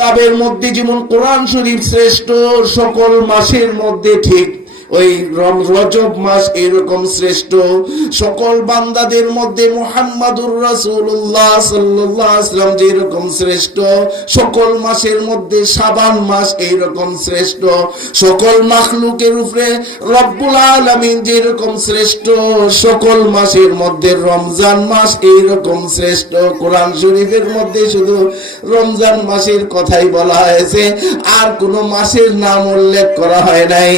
কিতাবের মধ্যে যেমন কোরআন শরীফ শ্রেষ্ঠ সকল মাসের মধ্যে, ঠিক ওই রজব মাস এরকম শ্রেষ্ঠ সকল বান্দাদের মধ্যে। মুহাম্মাদুর রাসূলুল্লাহ সাল্লাল্লাহু আলাইহি ওয়াসাল্লাম যেরকম শ্রেষ্ঠ সকল মাসের মধ্যে, শাবান মাস এইরকম শ্রেষ্ঠ সকল মাখলুকের উপরে, রব্বুল আলামিন যেরকম শ্রেষ্ঠ সকল মাসের মধ্যে, রমজান মাস এইরকম শ্রেষ্ঠ। কোরআন শরীফের মধ্যে শুধু রমজান মাসের কথাই বলা হয়েছে, আর কোন মাসের নাম উল্লেখ করা হয় নাই।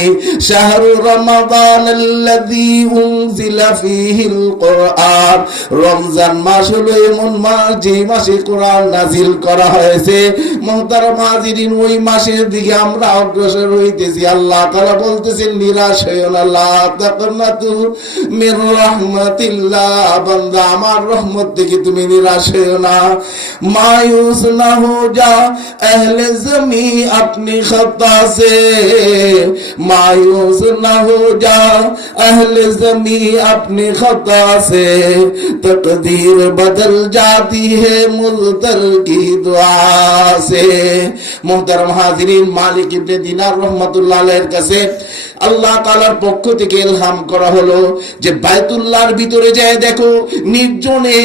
শাহরুর রমাদানাল্লাযী উনজিলা ফীহিল কুরআন, রমজান মাস হলো এমন মাস যে মাসে কোরআন নাজিল করা হয়েছে। মুহতারাম হাজিরিন, ওই মাসের দিকে আমরা অগ্রসর হইতেছি। আল্লাহ তাআলা বলতেছেন, নিরাশ হইও না, লা তাকনাতু মির রাহমাতিল্লাহ, বান্দা আমার রহমত থেকে তুমি নিরাশ হইও না। মায়ুস না হো যা আহলে জমি আপনি খতা সে, মায়ুস ना हो जा अहले ज़मी अपनी खता से, तकदीर बदल जाती है मुल्तर की दुआ से। मोहतरम हाजिरीन, मालिक इब्ने दिनार रहमतुल्लाह अलैहिর কাছে আল্লাহ তাআলার পক্ষ থেকে ইলহাম করা হলো যে বাইতুল্লাহর ভিতরে যায় দেখো, নির্জনে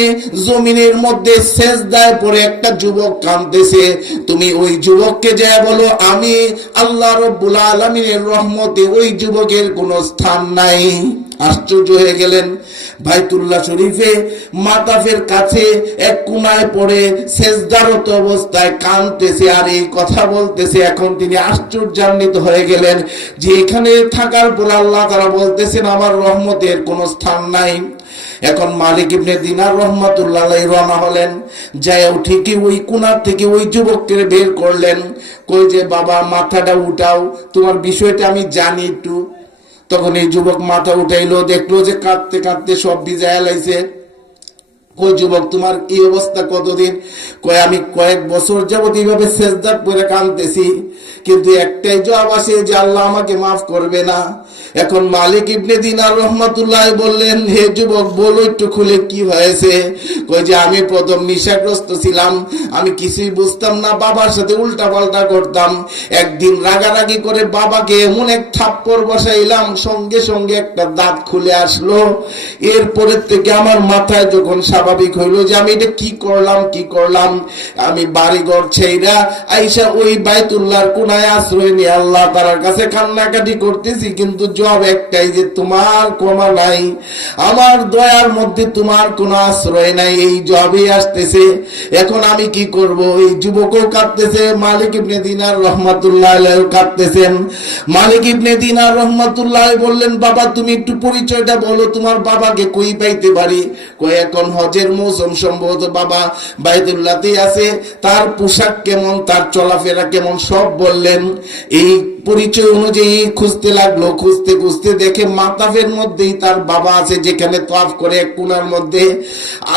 জমিনের মধ্যে সেজদায় পড়ে একটা যুবক কাঁদতেছে। তুমি ওই যুবককে যায় বলো, আমি আল্লাহ রাব্বুল আলামিনের রহমতে ওই যুবকের কোনো স্থান নাই। আশ্চর্য হয়ে গেলেন। বাইতুল্লাহ শরীফে মাতাফের কাছে এক কোনায় পড়ে সেজদারত অবস্থায় কাঁদতেছে আর এই কথা বলতেছে। এখন তিনি আশ্চর্যান্বিত হয়ে গেলেন যে এখানে থাকার পর আল্লাহ তাআলা বলতেছেন আমার রহমতের কোনো স্থান নাই। এখন মালিক ইবনে দিনার রহমাতুল্লাহ আলাইহি রওনা হলেন, যায় ঠিকই ওই কোণার থেকে ওই যুবককে বের করলেন। কই যে বাবা মাথাটা উঠাও, তোমার বিষয়টা আমি জানি একটু। তখন এই যুবক মাথা উঠাইলো, দেখলো যে কাঁদতে কাঁদতে সব ভিজায় লাইছে। কই যুবক, তোমার এই অবস্থা কতদিন? কয় আমি কয়েক বছর যাবত এইভাবে সেজদা করে কাঁদতেছি, কিন্তু একটাই জবাব আসে যে আল্লাহ আমাকে মাফ করবে না। এখন মালিক ইবনে দিনার রহমাতুল্লাহ বললেন, হে যুবক বলো একটু খুলে কি হয়েছে? কই যে আমি প্রথম নেশাগ্রস্ত ছিলাম, আমি কিছুই বুঝতাম না, বাবার সাথে উল্টা পাল্টা করতাম। একদিন রাগারাগি করে বাবাকে এমন এক থাপ্পড় বসাইলাম, সঙ্গে সঙ্গে একটা দাঁত খুলে আসলো। এরপরের থেকে আমার মাথায় যখন স্বাভাবিক হইলো যে আমি এটা কি করলাম, আমি বাড়ি ঘর ছেইরা আইসা ওই বাইতুল্লাহর কোনায় আশ্রয় নিয়ে আল্লাহ তাআলার কাছে কান্নাকাটি করতেছি, কিন্তু জবাব একটাই যে তোমার ক্ষমা নাই, আমার দয়ার মধ্যে তোমার কোনো আশ্রয় নাই, এই জবাবই আসতেছে। এখন আমি কি করব? এই যুবকও কাঁদতেছে, মালিক ইবনে দিনার রহমাতুল্লাহ আলাইহি কাঁদতেছেন। মালিক ইবনে দিনার রহমাতুল্লাহ বললেন, বাবা তুমি একটু পরিচয়টা বলো, তোমার বাবাকে কই পাইতে পারি? কই এখন হজের মৌসুম, সম্ভবত বাবা বাইতুল্লাহতেই আছে, তার পোশাক কেমন, তার চলাফেরা কেমন সব বললেন। এই পরিচয় অনুযায়ী খুঁজতে লাগলো, খুঁজতে খুঁজতে দেখে মাতাফের মধ্যেই তার বাবা আছে, যেখানে তাওয়াফ করে এক কোণার মধ্যে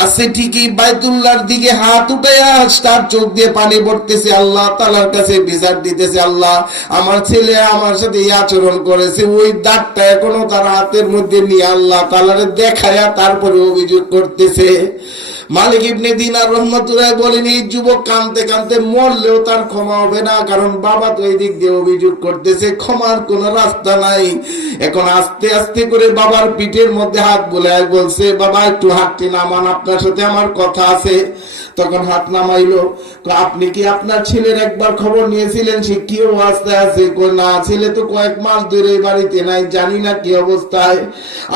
আছে। ঠিকই বাইতুল্লাহর দিকে হাত উঠাইয়া তার চোখ দিয়ে পানি পড়তেছে, আল্লাহ তাআলার কাছে বিচার দিতেছে, আল্লাহ আমার ছেলে আমার সাথে এই আচরণ করেছে, ওই দাগটা এখনো তার হাতের মধ্যে নিয়ে আল্লাহ তাআলারে দেখায়া তারপরে অভিযোগ করতেছে। মালিক ইবনে দিনার রহমাতুল্লাহ বলেন, এই যুবক কাঁদতে কাঁদতে মরলেও তার ক্ষমা হবে না, কারণ বাবা তো এই দিক দিয়ে অভিযোগ করতেছে, ক্ষমার কোনো রাস্তা নাই। এখন আস্তে আস্তে করে বাবার পিঠের মধ্যে হাত বুলায় বলছে, বাবা একটু হাতটি নামান, আপনার সাথে আমার কথা আছে। তখন হাত নামাইলো। আপনি কি আপনার ছেলের একবার খবর নিয়েছিলেন সে কি অবস্থায় আছে? না, ছেলে তো কয়েক মাস ধরে বাড়িতে নাই, জানি না কি অবস্থায়।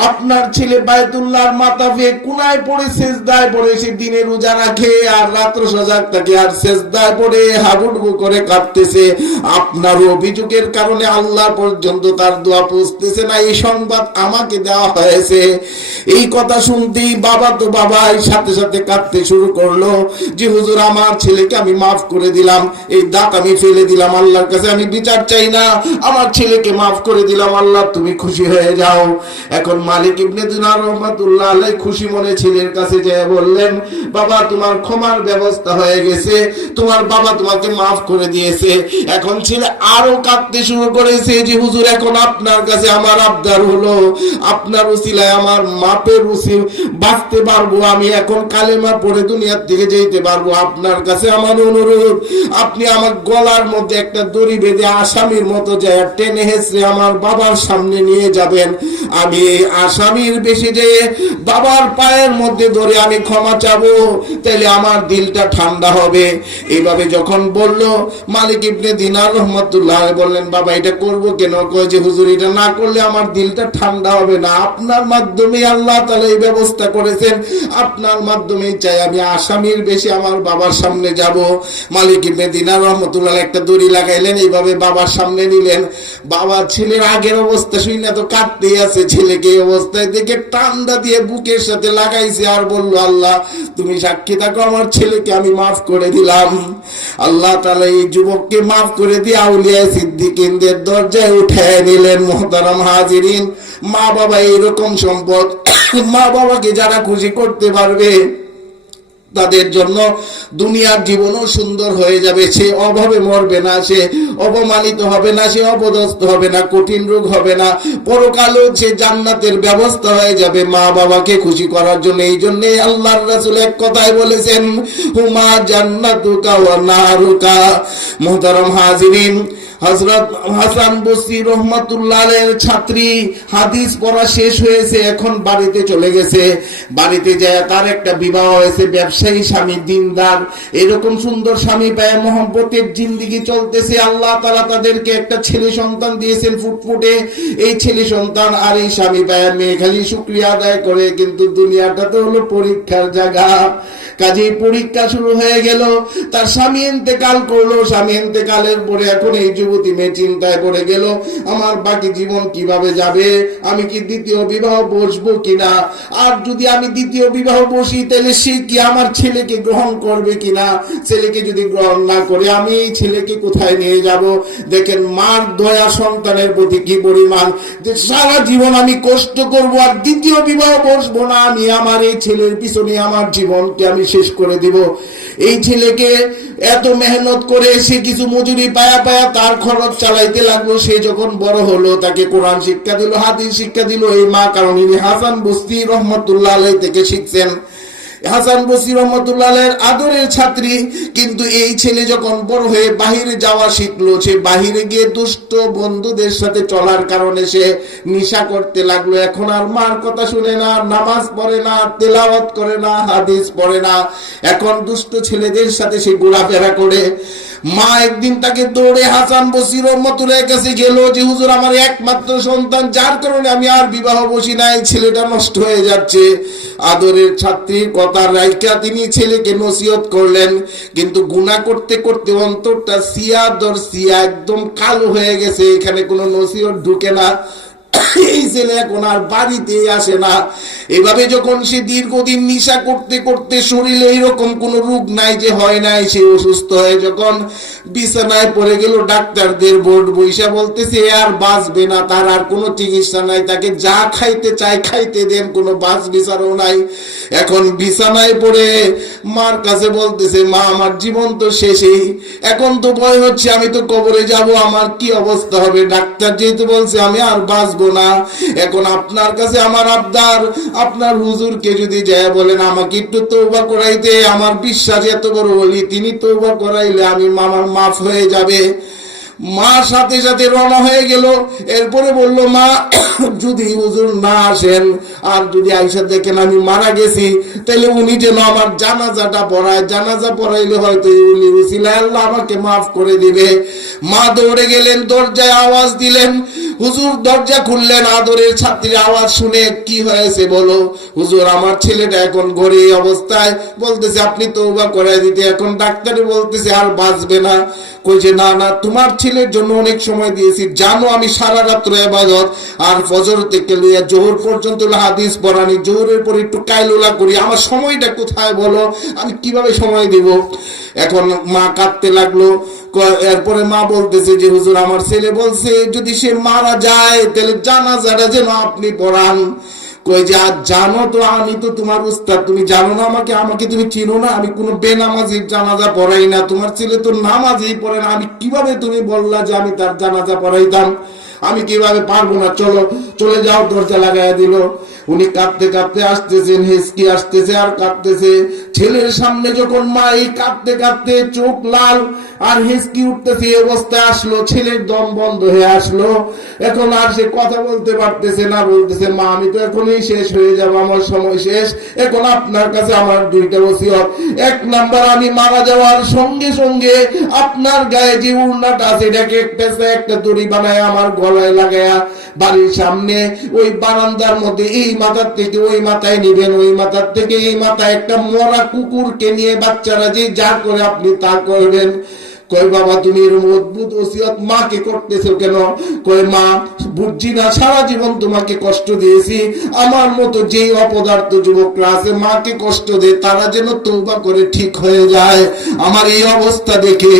আপনার ছেলে বাইতুল্লাহর মাতাফে কোনায় পড়ে সেজদায় পড়ে, সে দিনে রোজা রাখে আর রাত্র সজাগ থাকে, আর সেজদায় পড়ে হাবুডুবু করে কাঁদতেছে। আপনার অভিযোগের কারণে আল্লাহ পর্যন্ত তার দোয়া পৌঁছতেছে না, এই সংবাদ আমাকে দেওয়া হয়েছে। এই কথা শুনতেই বাবা তো বাবাই সাথে সাথে কাঁদতে শুরু করলো যে হুজুর আমার ছেলেকে আমি মাফ করে দিলাম, এই দাগ আমি ফেলে দিলাম, আল্লাহর কাছে আমি বিচার চাই না, আমার ছেলেকে মাফ করে দিলাম, আল্লাহ তুমি খুশি হয়ে যাও। এখন মালিক ইবনে দিনার রহমাতুল্লাহ আলাইহি খুশি মনে ছেলের কাছে যেয়ে বললেন, বাবা তোমার ক্ষমার ব্যবস্থা হয়ে গেছে, তোমার বাবা তোমাকে মাফ করে দিয়েছে। এখন ছেলে আরো কাঁদতে শুরু করেছে যে হুজুর এখন আপনার কাছে আমার আবদার হলো, আপনার উসিলায় আমার মাপের উসিল বাঁচতে পারবো, আমি এখন কালেমা পড়ে দুনিয়ার থেকে যে যেতে পারবো। আপনার কাছে আমার অনুরোধ, আপনি আমার গলার মধ্যে একটা দড়ি বেঁধে আসামির মতো যায় টেনে হেঁচড়ে আমার বাবার সামনে নিয়ে যাবেন। আমি এই আসামির বেশি যে বাবার পায়ের মধ্যে ধরে আমি ক্ষমা চাবো, তাইলে আমার দিলটা ঠান্ডা হবে। এইভাবে যখন বলল, মালিক ইবনে দিনার রহমাতুল্লাহ বললেন, বাবা এটা করবো কেন? কয় যে হুজুর এটা না করলে আমার দিলটা ঠান্ডা হবে না, আপনার মাধ্যমে আল্লাহ তাআলা এই ব্যবস্থা করেছেন, আপনার মাধ্যমেই চাই আমি আসামির বেশি আমার বাবার সামনে যাব। মালিক ইবনে দিনার রহমাতুল্লাহ একটা দড়ি লাগাইলেন, এইভাবে বাবার সামনে নিলেন। বাবা ছেলের আগের অবস্থা শুনে তো কাঁদতেই আছে, ছেলেকে এই অবস্থায় দেখে টান্ডা দিয়ে বুকের সাথে লাগাইছে আর বলল, আল্লাহ তুমি সাক্ষী থাকো, আমার ছেলেকে আমি মাফ করে দিলাম। আল্লাহ তাআলা এই যুবককে মাফ করে দিয়ে আউলিয়া সিদ্দিকিনদের দরজায় উঠায় নিলেন। মুহতারাম হাজিরিন, মা বাবা এইরকম সম্পদ। মা বাবাকে যারা খুশি করতে পারবে তাদের জন্য দুনিয়ার জীবনও সুন্দর হয়ে যাবে। সে অভাবে মরবে না, সে অপমানিত হবে না, সে অপদস্থ হবে না, কঠিন রোগ হবে না, পরকালেও সে জান্নাতের ব্যবস্থা হয়ে যাবে মা বাবাকে খুশি করার জন্য। এই জন্য আল্লাহর রাসূল এক কথায় বলেছেন, হুমা জান্নাতুকা ওয়া নারুকা। মুহতারাম হাজিরিন, হযরত হাসান বসরি রহমাতুল্লাহ আলাইহির ছাত্রী হাদিস পড়া শেষ হয়েছে, এখন বাড়িতে চলে গেছে। বাড়িতে যায় তার একটা বিবাহ হয়েছে, ব্যবসায়ী স্বামী, দিনদার, এরকম সুন্দর স্বামী পায়, মহব্বতের জিন্দেগি চলতেছে। আল্লাহ তাআলা তাদেরকে একটা ছেলে সন্তান দিয়েছেন ফুটফুটে। এই ছেলে সন্তান আর এই স্বামী পায়, মেয়ে খালি শুকরিয়া আদায় করে। কিন্তু দুনিয়াটা তো হলো পরীক্ষার জায়গা। কাজেই পরীক্ষা শুরু হয়ে গেল। তার স্বামী ইন্তেকাল করলো। স্বামী ইন্তেকালের পরে এখন এই যুবতী মেয়ে চিন্তায় পড়ে গেল, আমার বাকি জীবন কিভাবে যাবে? আমি কি দ্বিতীয় বিবাহ বসবো কিনা? আর যদি আমি দ্বিতীয় বিবাহ বসি তাহলে সে কি আমার ছেলেকে গ্রহণ করবে কিনা? ছেলেকে যদি গ্রহণ না করে আমি এই ছেলেকে কোথায় নিয়ে যাব? দেখেন মার দয়া সন্তানের প্রতি কি পরিমাণ, যে সারা জীবন আমি কষ্ট করব আর দ্বিতীয় বিবাহ বসবো না, আমি আমার এই ছেলের পিছনে আমার জীবনকে আমি শেষ করে দিব। এই ছেলেকে এত মেহনত করে সে কিছু মজুরি পায়া পায়া তার খরচ চালাইতে লাগলো। সে যখন বড় হলো তাকে কোরআন শিক্ষা দিল, হাদিস শিক্ষা দিল এই মা। কারণ ইনি হাসান বসরি রহমাতুল্লাহ আলাইহি থেকে শিখছেন। হাসান বসরি রহমাতুল্লাহ আলাইহির আদরের ছাত্রী। কিন্তু এই ছেলে যখন বড় হয়ে বাহিরে যাওয়া শিখলো, সে বাহিরে গিয়ে দুষ্ট বন্ধুদের সাথে চলার কারণে সে নেশা করতে লাগলো। এখন আর মার কথা শুনে না, নামাজ পড়ে না, তেলাওয়াত করে না, হাদিস পড়ে না। এখন দুষ্ট ছেলেদের সাথে সে ঘোরাফেরা করে। মা একদিন তাকে দৌড়ে হাসান বসরি রহমাতুল্লাহর কাছে গেল যে, হুজুর আমার একমাত্র সন্তান, যার কারণে আমি আর বিবাহ বসি না, এই ছেলেটা নষ্ট হয়ে যাচ্ছে। আদরের ছাত্রীর কথা রাইখা তিনি ছেলেকে নসিহত করলেন। কিন্তু গুনাহ করতে করতে অন্তরটা সিয়া দর সিয়া একদম কালো হয়ে গেছে, এখানে কোনো নসিহত ঢুকে না। এই ছেলে এখন আর বাড়িতেই আসে না। এভাবে যখন সে দীর্ঘদিন নেশা করতে করতে শরীরে এইরকম কোন রোগ নাই যে হয় নাই, সে অসুস্থ হয়ে যখন বিছানায় পড়ে গেল, ডাক্তারদের বোর্ড বইসা বলতেছে আর বাঁচবে না, তার আর কোনো চিকিৎসা নাই, তাকে যা খাইতে চায় খাইতে দেন, কোনো বাঁচ বিচারও নাই। এখন বিছানায় পড়ে মার কাছে বলতেছে, মা আমার জীবন তো শেষই, এখন তো ভয় হচ্ছে আমি তো কবরে যাব, আমার কি অবস্থা হবে? ডাক্তার যেহেতু বলছে আমি আর বাঁচবো না, এখন আপনার কাছে আমার আবদার, আপনার হুজুরকে যদি যায় বলেন আমাকে একটু তওবা করাইতে, আমার বিশ্বাস এত বড় বলি, তিনি তওবা করাইলে আমি আমার মাফ হয়ে যাবে। মা সাথে সাথে রওনা হয়ে গেল। এরপরে বলল, মা যদি হুজুর না আসেন আর যদি আয়েশা দেখেন আমি মারা গেছি, তাহলে উনি যেন আমার জানাজাটা পড়ায়, জানাজা পড়াইলে হয়তো উনি উসিলায় আল্লাহ আমাকে মাফ করে দিবে। মা দৌড়ে গেলেন, দরজায় আওয়াজ দিলেন, হুজুর দরজা খুললেন। আদরের ছাত্রীর আওয়াজ শুনে, কি হয়েছে বলো? হুজুর আমার ছেলেটা এখন ঘরে এই অবস্থায়, বলতেছে আপনি তওবা করাই দিতে, এখন ডাক্তারে বলতেছে আর বাঁচবে না। কইছে না না, তোমার ছেলের জন্য অনেক সময় দিয়েছি, জানো আমি সারা রাত্র ইবাদত আর ফজর থেকে লইয়া জোহর পর্যন্ত হাদিস পড়ানি, জোহরের পরে একটু কাইলুলা করি, আমার সময়টা কোথায় বলো, আমি কিভাবে সময় দিব? এখন মা কাঁদতে লাগলো। এরপরে মা বলতেছে যে হুজুর আমার ছেলে বলছে যদি সে মারা যায় তাহলে জানাজাটা যেন আপনি পড়ান। কই যে আজ জানো তো, আমি তো তোমার উস্তাদ, তুমি জানো না আমাকে, আমাকে তুমি চিনো না, আমি কোনো বেনামাজির জানাজা পড়াই না, তোমার ছেলে তো নামাজই পড়ে না, আমি কিভাবে তুমি বললা যে আমি তার জানাজা পড়াইতাম? আমি কিভাবে পারবো না, চলো চলে যাও। দরজা লাগাইয়া দিল। উনি কাঁদতে কাঁদতে আসতেছেন, হেসকি আসতেছে আর কাঁদতেছে। ছেলের সামনে যখন মা এই কাঁদতে কাঁদতে চোখ লাল আর হিসকি উঠতেছে এই অবস্থায় আসলো, ছেলের দম বন্ধ হয়ে আসলো। এখন আর সে কথা বলতে পারতেছে না, বলতেছে মা আমি তো এখনই শেষ হয়ে যাব, আমার সময় শেষ। এখন আপনার কাছে আমার দুইটা ওসিয়ত। এক নাম্বার, আমি মারা যাওয়ার সঙ্গে সঙ্গে আপনার গায়ে যে উড়নাটা আছে এটাকে একটা দড়ি বানায় আমার গলায় লাগায়া বাড়ির সামনে ওই বারান্দার মধ্যে এই মাথার থেকে ওই মাথায় নিবেন, ওই মাথার থেকে এই মাথায় একটা মরা কুকুরকে নিয়ে বাচ্চারা যে যা করে আপনি তা করবেন। কই বাবা তুমি এরকম অদ্ভুত ওসিয়ত মাকে করতেছো কেন? কই মা বুঝছি না, সারা জীবন তোমাকে কষ্ট দিয়েছি, আমার মতো যেই অপদার্থ যুবকরা আছে মাকে কষ্ট দেয় তারা যেন তওবা করে ঠিক হয়ে যায় আমার এই অবস্থা দেখে।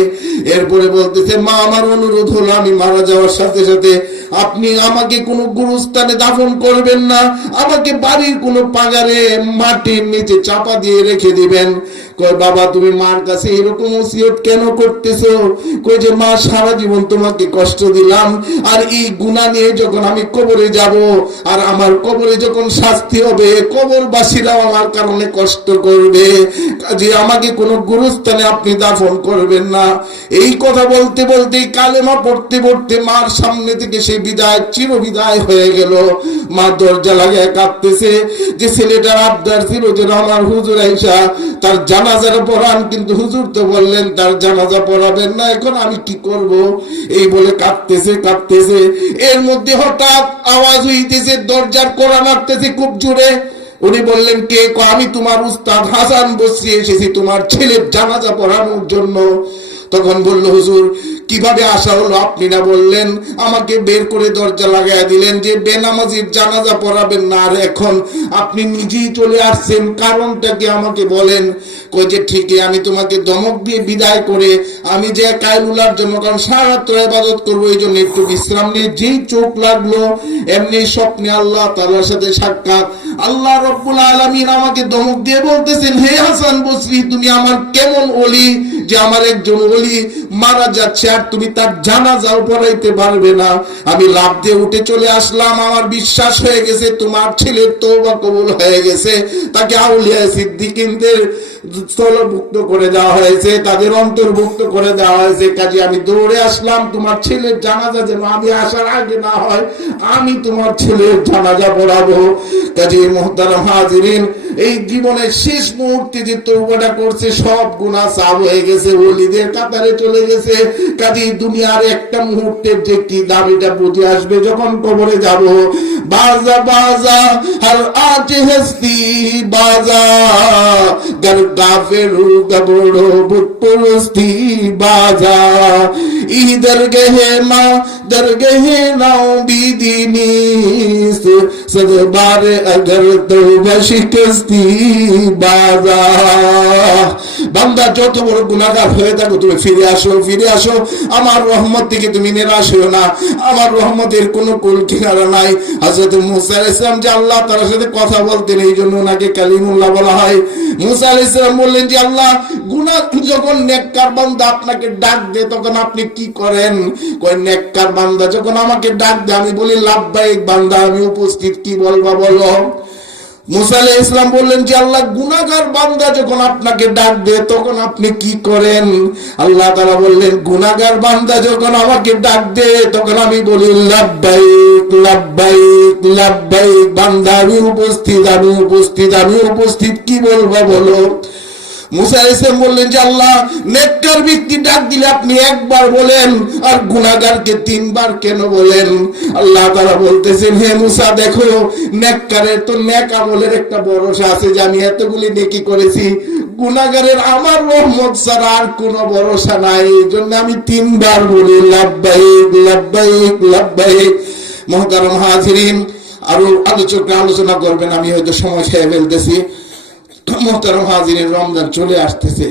এরপরে বলতেছে মা আমার অনুরোধ হলো আমি মারা যাওয়ার সাথে সাথে আপনি আমাকে কোনো গুরুস্থানে দাফন করবেন না, আমাকে বাড়ির কোনো পাগারে মাটির নিচে চাপা দিয়ে রেখে দিবেন। কই বাবা তুমি মার কাছে এরকম ওসিয়ত কেন করতেছো? কই যে মা সারা জীবন তোমাকে কষ্ট দিলাম, আর এই গুনাহ নিয়ে যখন আমি কবরে যাব আর আমার কবরে যখন শাস্তি হবে কবরবাসীরাও আমার কারণে কষ্ট করবে, কাজে আমাকে কোনো গুরুস্থানে আপনি দাফন করবেন না। এই কথা বলতে বলতে কালেমা পড়তে পড়তে মার সামনে থেকে সে বিদায় চির বিদায় হয়ে গেল। মা দরজা লাগায় কাঁদতেছে যে ছেলেটার আবদার ছিল যে আমার হুজুর আইসা তার জানাজা পড়ান, কিন্তু হুজুর তো বললেন তার জানাজা পড়াবেন না, এখন আমি কি করব? এই বলে কাঁদতেছে কাঁদতেছে। এর মধ্যে হঠাৎ আওয়াজ হইতেছে, দরজার কড়া নাড়তেছে খুব জোরে। উনি বললেন কে? আমি তোমার উস্তাদ হাসান বসরি এসেছি তোমার ছেলের জানাজা পড়ানোর জন্য। তখন বলল হুজুর কিভাবে আসা হলো? আপনি না বললেন আমাকে বের করে দরজা লাগাই দিলেন যে বেনামাজির জানাজা পড়াবেন না, আর এখন আপনি নিজেই চলে আসছেন, কারণটা কি আমাকে বলেন? কই যে ঠিকই আমি তোমাকে ধমক দিয়ে বিদায় করে আমি যে কায়লুলার জন্য, কারণ সারা রাত ইবাদত করবো এই জন্য একটু বিশ্রাম নিয়ে যেই চোখ লাগলো এমনি স্বপ্নে আল্লাহ তাআলার সাথে সাক্ষাৎ। আল্লাহ রাব্বুল আলামিন আমাকে ধমক দিয়ে বলতেছেন হে হাসান বসরি তুমি আমার কেমন ওলি যে আমার একজন ওলি মারা যাচ্ছে আর তুমি তার জানাজাও পড়াইতে পারবে না। আমি লাফ দিয়ে উঠে চলে আসলাম, আমার বিশ্বাস হয়ে গেছে তোমার ছেলের তওবা কবুল হয়ে গেছে, তাকে আউলিয়া সিদ্দিকীনদের স্থলভুক্ত করে দেওয়া হয়েছে, তাদের অন্তর্ভুক্ত করে দেওয়া হয়েছে। কাজে আমি দৌড়ে আসলাম তোমার ছেলের জানাজা যেন আমি আসার আগে না হয়, আমি তোমার ছেলের জানাজা পড়াবো। কাজে মুহতারাম হাজিরিন, এই জীবনের শেষ মুহূর্তে যে তওবাটা করছে সব গুনাহ সাফ হয়ে গেছে, ওলিদের কাতারে চলে গেছে। কাজে দুনিয়ার একটা মুহূর্তের যে কি দাম এটা বুঝে আসবে যখন কবরে যাব। বাজা বাজা হর আজ হস্তি বাজা গর গাফেরু গবড়ো বুতপুরস্তি বাজা ইধর গহে মা দরগহে নাও বিদিনিস সদবার अगर तौबा शिकस्ती बाजा। বান্দা যত বড় গুনাহগার হয়ে থাকো তুমি ফিরে আসো, ফিরে আসো, আমার রহমত থেকে তুমি নিরাশ হও না, আমার রহমতের কোনো কুল কিনারা নাই। হযরত মুসা আলাইহিস সালাম যে আল্লাহ তাআলার সাথে কথা বলতেন এই জন্য ওনাকে কালিমুল্লাহ বলা হয়। মুসা আলাইহিস সালাম বললেন যে আল্লাহ গুনাহ যখন নেককার বান্দা আপনাকে ডাক দেয় তখন আপনি কি করেন? কই নেককার বান্দা যখন আমাকে ডাক দেয় আমি বলি লাব্বাইক বান্দা আমি উপস্থিত, কি বলবা বলো। মুসা আলাইহিস সালাম বললেন যে আল্লাহ গুনাহগার বান্দা যখন আপনাকে ডাক দেয় তখন আপনি কি করেন? আল্লাহ তাআলা বললেন গুনাহগার বান্দা যখন আমাকে ডাক দেয় তখন আমি বলি লাব্বাইক লাব্বাইক লাব্বাইক বান্দা আমি উপস্থিত, আমি উপস্থিত, আমি উপস্থিত, কি বলবা বলো। মুসা আলাইহিস সালাম বললেন যে আল্লাহ নেককার ব্যক্তি ডাক দিলে আপনি একবার বলেন আর গুনাহগারকে তিনবার কেন বলেন? আল্লাহ তাআলা বলতেছেন হে মুসা দেখো নেককারের তো নেক আমলের একটা ভরসা আছে যে আমি এতগুলি নেকি করেছি, গুনাহগারের আমার রহমত ছাড়া আর কোনো ভরসা নাই, এইজন্য আমি তিনবার বলি লাব্বাইক লাব্বাইক লাব্বাইক। মুহতারাম হাজিরিন, আরো আলোচকরা আলোচনা করবেন, আমি হয়তো সময় খেয়ে ফেলতেছি। মুহতারাম হাজিরিন, রমজান চলে আসতেছে।